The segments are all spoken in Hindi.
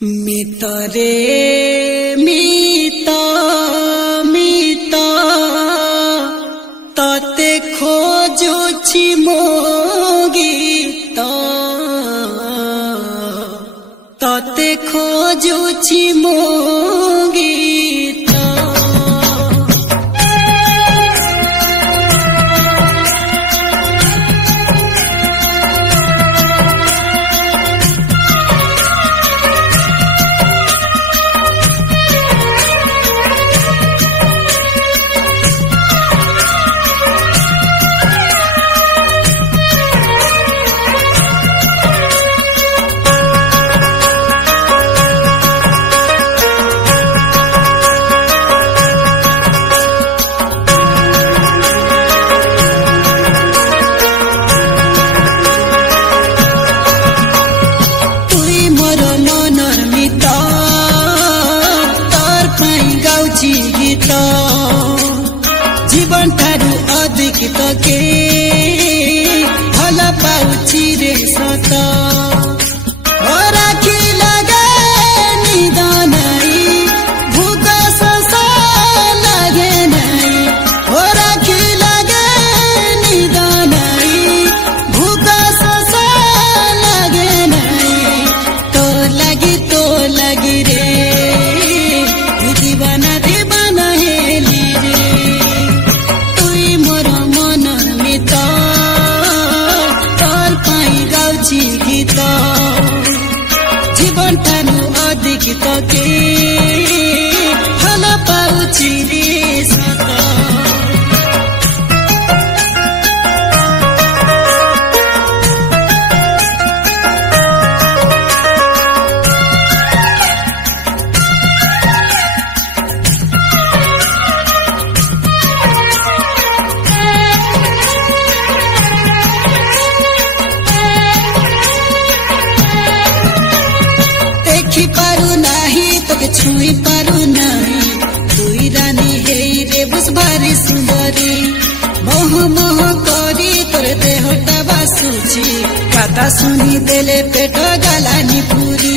मितरे मित मित तते खोजुछि मो गीत तते खोजुछि मो गीत जीवन ठारू अधिक तके भल पाउछि रे सत राखी लगे निदान भूख शोष लगे नहीं राखी लगे निदान भूख शोष लगे नहीं तो लगी रे दीवाना दीवाना हेली रे तुई मोर मनर मित तोर पाई गाउछि गीत जीवन ठानु अधिक तके भल पाउछि रे सत पारू नाही तोके छुई पारू नाही तुई रानी हेई रे बुझ भारी सुंदरी मोह मोह करी तोर देहटा बासुची कथा सुनी देले पेट गालानी पूरी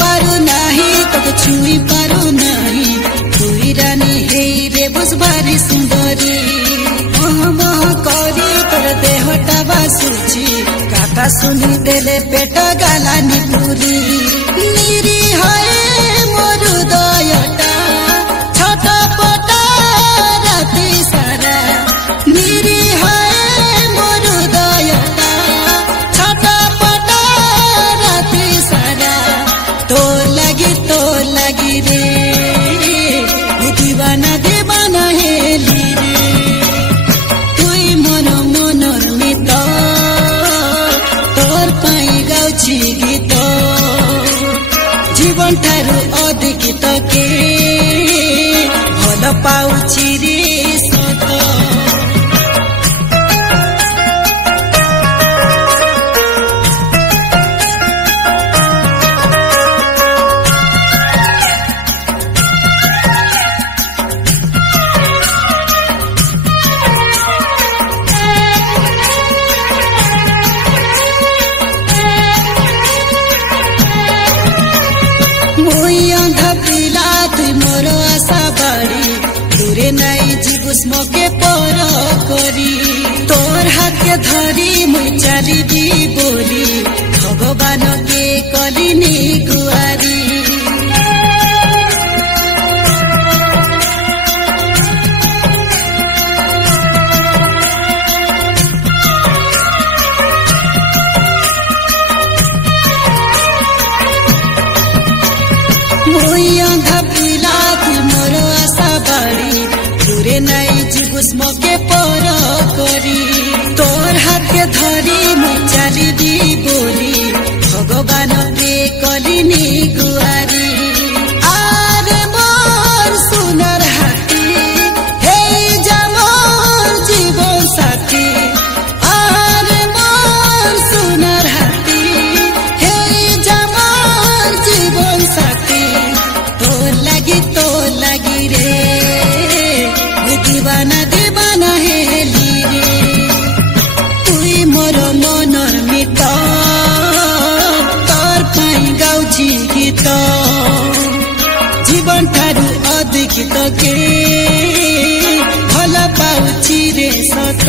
पारू नाही तोके छुई पारू नाही तुई रानी हेई रे बुझ भारी सुंदरी मोह मोह करी तोर देहटा बासुची कथा सुनी देले पेट गालानी पूरी निरी हए मोर हृदयटा छटपट राति सारा निरी हए मोर हृदयटा छटपट राति सारा तो लगी रे दीवाना दीवाना हेली रे तुई मन मनर मित तोर पाई गाउछि गीत जीवन ठारू अधिक तके भल पाउछि रे सत मोर आशा बाड़ी दूरे नहीं जीवुस मके पर करी तोर हाथ के धरी मुई चली दी बोली भगवान के कलिनी गुआरी मोर आशा बाड़ी दूरे नहीं जीवुस मके पर करी तोर हाथ के धरी मुई चली दी बोली भगवान के कलिनी गुआरी आरे मोर सुनर हाथी हे जा मोर जीवन साथी आरे मोर सुनर हाथी हे जा मोर पाई गाउची गीत जीवन ठारू अधिक के भल पाउची रे सत